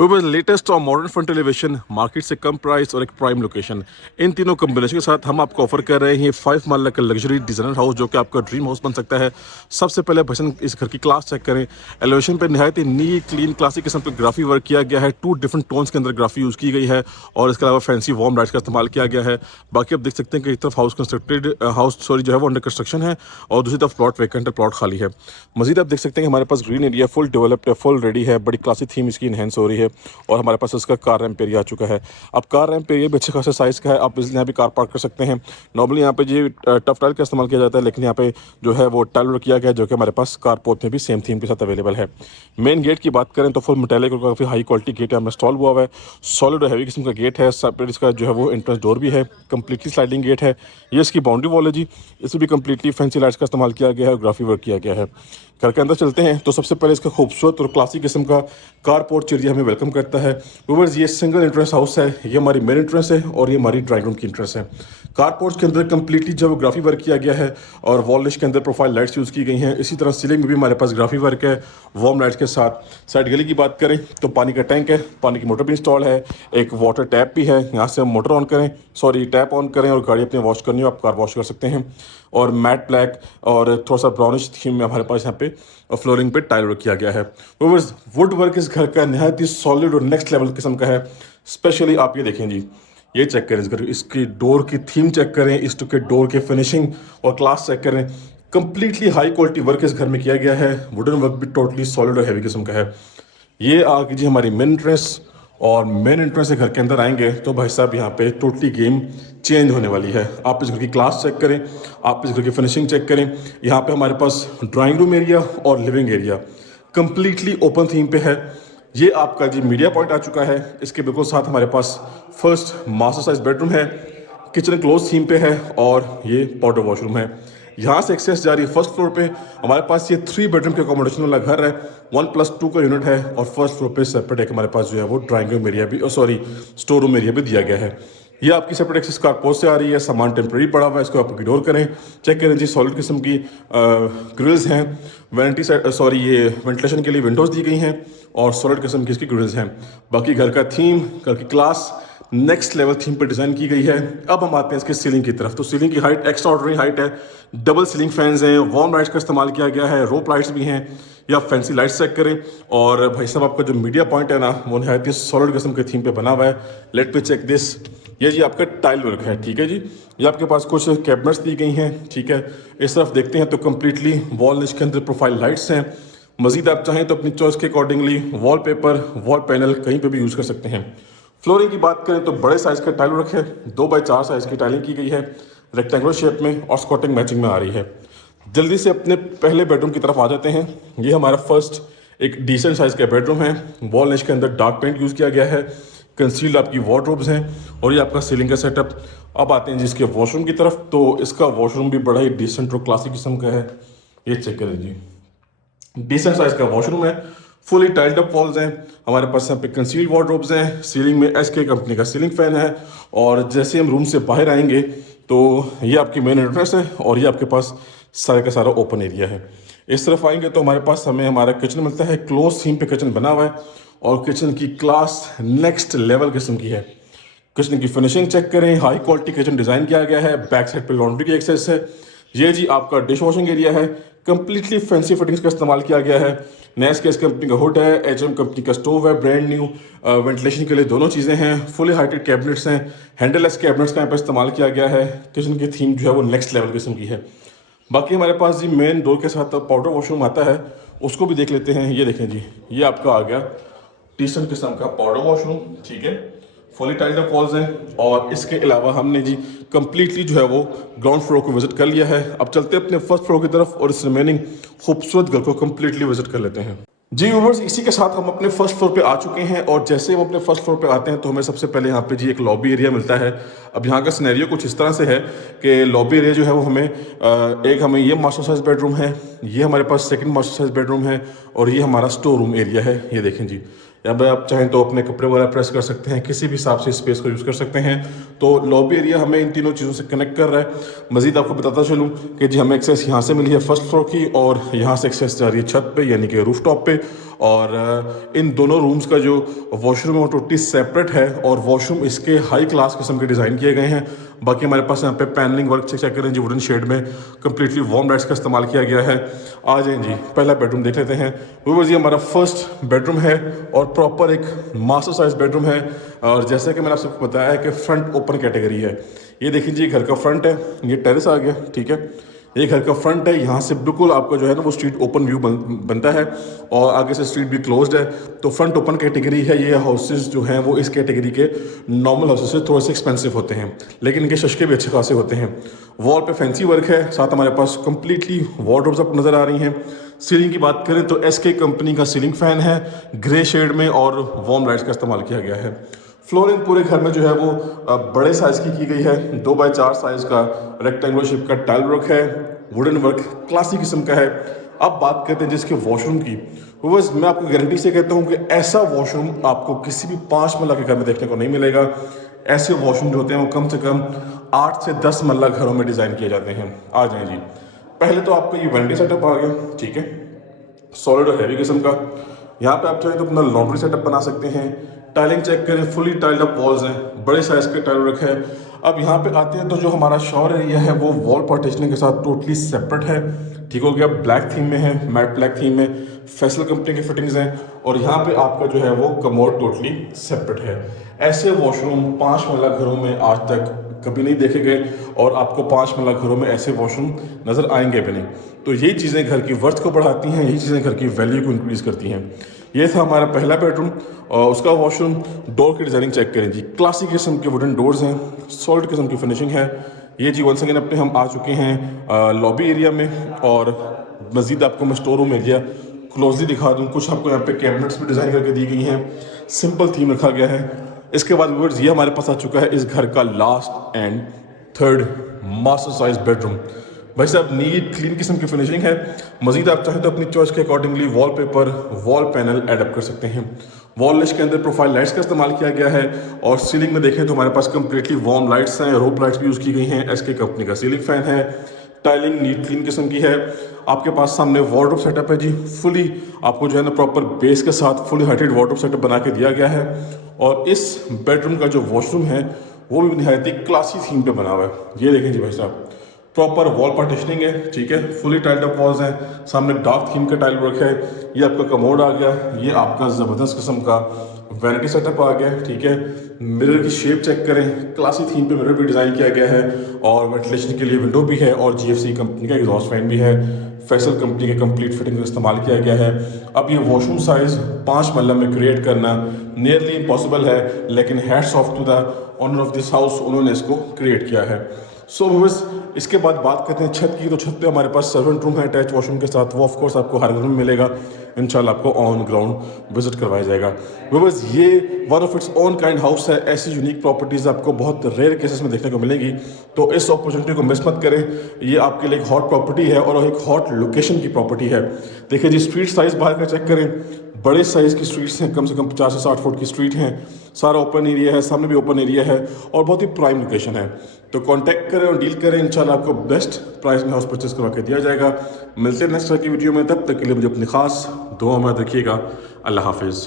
वो बस लेटेस्ट और मॉडर्न फ्रंट एलिवेशन, मार्केट से कम प्राइस और एक प्राइम लोकेशन, इन तीनों कॉम्बिनेशन के साथ हम आपको ऑफर कर रहे हैं ये 5 माला का लग्जरी डिजाइनर हाउस जो कि आपका ड्रीम हाउस बन सकता है। सबसे पहले भजन इस घर की क्लास चेक करें। एलिवेशन पे नहायत ही नीट क्लीन क्लासिक किस्म का ग्राफी वर्क किया गया है। 2 डिफरेंट टोन्स के अंदर ग्राफी यूज़ की गई है और इसके अलावा फैंसी वार्म लाइट्स का इस्तेमाल किया गया है। बाकी आप देख सकते हैं कि एक तरफ हाउस जो है वो अंडर कंस्ट्रक्शन है और दूसरी तरफ प्लॉट वैकेंट है, प्लॉट खाली है। मजीद आप देख सकते हैं कि हमारे पास ग्रीन एरिया फुल डेवलप्ड है, फुल रेडी है, बड़ी क्लासिक थीम इसकी इनहेंस हो रही है और हमारे पास इसका कार रैंप एरिया आ चुका है। अब कार रैंप एरिया भी अच्छे खासे साइज़ का है, आप इसलिए यहाँ भी कार पार्क कर सकते हैं। नॉर्मली यहाँ पे ये टफ टाइल का इस्तेमाल किया जाता है, लेकिन यहाँ पे जो है वो टाइल वर्क किया गया है जो कि हमारे पास कार पोर्ट में भी सेम थीम के साथ अवेलेबल है। मेन गेट की बात करें तो फुल मेटालिक और काफ़ी हाई क्वालिटी गेट है इंस्टॉल हुआ है। सॉलिड और हैवी किस्म का गेट है। सेपरेट इसका जो है वो एंट्रेंस डोर भी है, कंप्लीटली स्लाइडिंग गेट है। ये इसकी बाउंड्री वॉल है जी, इसमें भी कंप्लीटली फैंसी लाइट्स का इस्तेमाल किया गया है और ग्राफी वर्क किया गया है। घर के अंदर चलते हैं तो सबसे पहले इसका खूबसूरत और क्लासिक किस्म का कार पोर्च एरिया हमें वेलकम करता है। व्यूअर्स, ये सिंगल एंट्रेंस हाउस है, ये हमारी मेन एंट्रेंस है और ये हमारी ड्राइंग रूम की एंट्रेंस है। कार पोर्च के अंदर कंप्लीटली जो ग्राफी वर्क किया गया है और वॉल लिश के अंदर प्रोफाइल लाइट्स यूज़ की गई हैं। इसी तरह सीलिंग में भी हमारे पास ग्राफी वर्क है वार्म लाइट्स के साथ। साइड गली की बात करें तो पानी का टैंक है, पानी की मोटर भी इंस्टॉल है, एक वाटर टैप भी है। यहाँ से हम मोटर ऑन करें, सॉरी टैप ऑन करें और गाड़ी अपने वॉश करनी हो आप कार वॉश कर सकते हैं। और मैट ब्लैक और थोड़ा सा ब्राउनिश थीम में हमारे पास यहाँ पे फ्लोरिंग पे टाइल वर्क किया गया है। वुड वर्क इस घर का नहायत ही सॉलिड और नेक्स्ट लेवल किस्म का है। स्पेशली आप ये देखें जी, ये चेक करें इस घर, इसकी डोर की थीम चेक करें, इस के डोर के फिनिशिंग और क्लास चेक करें। कंप्लीटली हाई क्वालिटी वर्क इस घर में किया गया है। वुडन वर्क भी टोटली सॉलिड और हैवी किस्म का है। ये आ गई जी हमारी मेन एंट्रेंस और मेन एंट्रेंस से घर के अंदर आएंगे तो भाई साहब यहाँ पे टोटली गेम चेंज होने वाली है। आप इस घर की क्लास चेक करें, आप इस घर की फिनिशिंग चेक करें। यहाँ पे हमारे पास ड्राइंग रूम एरिया और living area completely open theme पे है। ये आपका जी मीडिया पॉइंट आ चुका है। इसके बिल्कुल साथ हमारे पास फर्स्ट मास्टर साइज बेडरूम है, किचन क्लोज थीम पे है और ये पाउडर वॉशरूम है। यहाँ से एक्सेस जा रही है फर्स्ट फ्लोर पे। हमारे पास ये 3 बेडरूम के अकोमोडेशन वाला घर है, 1+2 का यूनिट है और फर्स्ट फ्लोर पे सेपरेट एक हमारे पास जो है वो ड्राइंग रूम एरिया भी स्टोर रूम एरिया भी दिया गया है। ये आपकी सेपरेट एक्सेस कार पोस्ट से आ रही है, सामान टेम्प्रेरी पड़ा हुआ है, इसको आप इग्नोर करें। चेक करें जी, सॉलिड किस्म की ग्रिल्स हैं, ये वेंटिलेशन के लिए विंडोज़ दी गई हैं और सॉलिड किस्म की इसकी ग्रिल्स हैं। बाकी घर का थीम, घर की क्लास नेक्स्ट लेवल थीम पर डिज़ाइन की गई है। अब हम आते हैं इसके सीलिंग की तरफ। तो सीलिंग की हाइट एक्स्ट्रा ऑर्डिनरी हाइट है, डबल सीलिंग फैंस हैं, वार्म लाइट्स का इस्तेमाल किया गया है, रोप लाइट्स भी हैं, या फैंसी लाइट्स चेक करें। और भाई साहब आपका जो मीडिया पॉइंट है ना वो नहायत ही सॉलिड किस्म के थीम पे बना हुआ है। Let me check this. ये जी आपका टाइल वर्क है, ठीक है जी। ये आपके पास कुछ कैबिनेट्स दी गई हैं, ठीक है। इस तरफ देखते हैं तो कंप्लीटली वॉल निश के अंदर प्रोफाइल लाइट्स हैं। मजीद आप चाहें तो अपनी चॉइस के accordingly wall paper, wall panel कहीं पर भी यूज़ कर सकते हैं। फ्लोरिंग की बात करें तो बड़े साइज़ का टाइल वर्क है, 2x4 साइज़ की टाइलिंग की गई है, रेक्टेंगुलर शेप में और स्कॉटिंग मैचिंग में आ रही है। जल्दी से अपने पहले बेडरूम की तरफ आ जाते हैं। ये हमारा फर्स्ट एक डिसेंट साइज़ का बेडरूम है। वॉल निश के अंदर डार्क पेंट यूज़ किया गया है, कंसील्ड आपकी वार्डरोब्स हैं और ये आपका सीलिंग का सेटअप। अब आते हैं जिसके वॉशरूम की तरफ। तो इसका वॉशरूम भी बड़ा ही डिसेंट और क्लासिक किस्म का है। ये चेक करें जी, डिसेंट साइज का वॉशरूम है, फुली टाइल्ड अप वॉल्स हैं। हमारे पास यहाँ पे कंसील्ड वार्डरोब्स हैं, सीलिंग में SK कंपनी का सीलिंग फैन है। और जैसे हम रूम से बाहर आएंगे तो ये आपकी मेन एंट्रेंस है और ये आपके पास सारा का सारा ओपन एरिया है। इस तरफ आएंगे तो हमारे पास हमें हमारा किचन मिलता है, क्लोज थीम पे किचन बना हुआ है और किचन की क्लास नेक्स्ट लेवल किस्म की है। किचन की फिनिशिंग चेक करें, हाई क्वालिटी किचन डिज़ाइन किया गया है। बैक साइड पे लॉन्ड्री की एक्सेस है। ये जी आपका डिश वॉशिंग एरिया है, कंप्लीटली फैंसी फिटिंग्स का इस्तेमाल किया गया है। नेस्केस कंपनी का हुड है, HM कंपनी का स्टोव है, ब्रांड न्यू। वेंटिलेशन के लिए दोनों चीज़ें हैं, फुली हाइटेड कैबिनेट्स हैं, हैंडललेस कैबिनेट्स का यहाँ पर इस्तेमाल किया गया है। किचन की थीम जो है वो नेक्स्ट लेवल किस्म की है। बाकी हमारे पास जी मेन डोर के साथ पाउडर वॉशरूम आता है, उसको भी देख लेते हैं। ये देखें जी, ये आपका आ गया डिसेंट किस्म का पाउडर वॉशरूम, ठीक है। फुली टाइल्ड अप वॉल्स हैं और इसके अलावा हमने जी कंप्लीटली जो है वो ग्राउंड फ्लोर को विजिट कर लिया है। अब चलते हैं अपने फर्स्ट फ्लोर की तरफ और इस रिमेनिंग खूबसूरत घर को कंप्लीटली विजिट कर लेते हैं। जी व्यूअर्स, इसी के साथ हम अपने फर्स्ट फ्लोर पे आ चुके हैं और जैसे हम अपने फर्स्ट फ्लोर पे आते हैं तो हमें सबसे पहले यहाँ पे जी एक लॉबी एरिया मिलता है। अब यहाँ का सिनेरियो कुछ इस तरह से है कि लॉबी एरिया जो है वो हमें ये मास्टर साइज बेडरूम है, ये हमारे पास सेकंड मास्टर साइज बेडरूम है और ये हमारा स्टोर रूम एरिया है। ये देखें जी, या भाई आप चाहें तो अपने कपड़े वगैरह प्रेस कर सकते हैं, किसी भी हिसाब से स्पेस को यूज़ कर सकते हैं। तो लॉबी एरिया हमें इन तीनों चीज़ों से कनेक्ट कर रहा है। मजीद आपको बताता चलूँ कि जी हमें एक्सेस यहाँ से मिली है फर्स्ट फ्लोर की और यहाँ से एक्सेस जा रही है छत पे यानी कि रूफ टॉप पे और इन दोनों रूम्स का जो वॉशरूम है वो टोटली सेपरेट है और वॉशरूम इसके हाई क्लास किस्म के डिज़ाइन किए गए हैं। बाकी हमारे पास यहाँ पे पैनलिंग वर्क चेक करें जी, वुडन शेड में कंप्लीटली वार्म लाइट्स का इस्तेमाल किया गया है। आ जाएं जी, पहला बेडरूम देख लेते हैं। वो जी हमारा फर्स्ट बेडरूम है और प्रॉपर एक मास्टर साइज बेडरूम है। और जैसे कि मैंने आप सबको बताया है कि फ्रंट ओपन कैटेगरी है। ये देखिए जी, घर का फ्रंट है, ये टेरेस आ गया, ठीक है। ये घर का फ्रंट है, यहाँ से बिल्कुल आपका जो है ना वो स्ट्रीट ओपन व्यू बनता है और आगे से स्ट्रीट भी क्लोज्ड है। तो फ्रंट ओपन कैटेगरी है। ये हाउसेस जो हैं वो इस कैटेगरी के नॉर्मल हाउसेस से थोड़े से एक्सपेंसिव होते हैं, लेकिन इनके शशके भी अच्छे खासे होते हैं। वॉल पे फैंसी वर्क है, साथ हमारे पास कंप्लीटली वार्डरोब्स आपको नज़र आ रही हैं। सीलिंग की बात करें तो SK कंपनी का सीलिंग फैन है, ग्रे शेड में, और वार्म लाइट्स का इस्तेमाल किया गया है। फ्लोरिंग पूरे घर में जो है वो बड़े साइज़ की गई है। 2x4 साइज़ का रेक्टेंगुलर शेप का टाइल वर्क है, वुडन वर्क क्लासिक किस्म का है। अब बात करते हैं जिसके वॉशरूम की। बस मैं आपको गारंटी से कहता हूँ कि ऐसा वॉशरूम आपको किसी भी 5 मरला के घर में देखने को नहीं मिलेगा। ऐसे वॉशरूम जो होते हैं वो कम से कम 8 से 10 मरला घरों में डिज़ाइन किए जाते हैं। आ जाएं जी, पहले तो आपका ये वैनिटी सेटअप आ गया, ठीक है, सॉलिड और हैवी किस्म का। यहाँ पे आप चाहें तो अपना लॉन्ड्री सेटअप बना सकते हैं। टाइलिंग चेक करें, फुली टाइल्ड अप वॉल्स हैं, बड़े साइज के टाइल रखे हैं। अब यहाँ पे आते हैं तो जो हमारा शॉवर एरिया है वो वॉल पार्टीशनिंग के साथ टोटली सेपरेट है, ठीक हो गया। ब्लैक थीम में है, मैट ब्लैक थीम में, फैसल कंपनी की फिटिंग्स हैं। और यहाँ पे आपका जो है वो कमोड टोटली सेपरेट है। ऐसे वॉशरूम 5 मरला घरों में आज तक कभी नहीं देखे गए और आपको 5 मरला घरों में ऐसे वॉशरूम नज़र आएंगे भी नहीं। तो यही चीज़ें घर की वर्थ को बढ़ाती हैं, यही चीज़ें घर की वैल्यू को इंक्रीज़ करती हैं। ये था हमारा पहला बेडरूम और उसका वॉशरूम। डोर की डिज़ाइनिंग चेक करें जी, क्लासिक किस्म के वुडन डोर्स हैं, सॉलिड किस्म की फिनिशिंग है। ये जी वंस अगेन अपने हम आ चुके हैं लॉबी एरिया में। और मज़ीद आपको मैं स्टोर रूम एरिया क्लोजली दिखा दूँ। कुछ आपको यहाँ पे कैबिनेट्स भी डिज़ाइन करके दी गई हैं, सिंपल थीम रखा गया है। इसके बाद व्यूअर्स ये हमारे पास आ चुका है इस घर का last and third master size bedroom. भाई साहब नीट क्लीन किस्म की फिनिशिंग है। मजीद आप चाहें तो अपनी चॉइस के accordingly wallpaper, wall panel add up कर सकते हैं। वॉल लिश के अंदर प्रोफाइल लाइट्स का इस्तेमाल किया गया है और सीलिंग में देखें तो हमारे पास कंप्लीटली वार्म लाइट्स हैं, रोप लाइट्स भी यूज़ की गई हैं। SK कंपनी का सीलिंग फैन है, टाइलिंग नीट क्लीन किस्म की है। आपके पास सामने वार्डरोब सेटअप है जी, फुली आपको जो है ना प्रॉपर बेस के साथ फुली हाइटेड वार्डरोब सेटअप बना के दिया गया है। और इस बेडरूम का जो वॉशरूम है वो भी निहायत ही क्लासी थीम पे बना हुआ है। ये देखें जी भाई साहब, प्रॉपर वॉल पार्टीशनिंग है, ठीक है, फुली टाइल्ड अप वॉल्स हैं, सामने डार्क थीम का टाइल वर्क है। ये आपका कमोड आ गया, ये आपका ज़बरदस्त किस्म का वैनिटी सेटअप आ गया, ठीक है। मिरर की शेप चेक करें, क्लासी थीम पे मिरर भी डिज़ाइन किया गया है और वेंटिलेशन के लिए विंडो भी है और GFC कंपनी का एग्जॉस्ट फैन भी है। फैसल कंपनी के कंप्लीट फिटिंग का इस्तेमाल किया गया है। अब ये वॉशरूम साइज़ 5 मरला में क्रिएट करना नियरली इम्पॉसिबल है, लेकिन hats off to the owner of this house, उन्होंने इसको क्रिएट किया है। सो बस इसके बाद बात करते हैं छत की। तो छत पे हमारे पास सर्वेंट रूम है अटैच वॉशरूम के साथ, वो ऑफकोर्स आपको हर घर में मिलेगा। इंशाल्लाह आपको ऑन ग्राउंड विजिट करवाया जाएगा। बस ये one of its own kind house है। ऐसी यूनिक प्रॉपर्टीज़ आपको बहुत रेयर केसेस में देखने को मिलेगी, तो इस अपॉर्चुनिटी को मिस मत करें। ये आपके लिए एक हॉट प्रॉपर्टी है और एक हॉट लोकेशन की प्रॉपर्टी है। देखिए जी, स्ट्रीट साइज़ बाहर का चेक करें, बड़े साइज़ की स्ट्रीट्स हैं, कम से कम 50 से 60 फुट की स्ट्रीट हैं। सारा ओपन एरिया है, सामने भी ओपन एरिया है और बहुत ही प्राइम लोकेशन है। तो कांटेक्ट करें और डील करें, इंशाल्लाह आपको बेस्ट प्राइस में हाउस परचेस करवा के दिया जाएगा। मिलते हैं नेक्स्ट की वीडियो में, तब तक के लिए मुझे अपनी खास दुआ में रखिएगा। अल्लाह हाफिज़।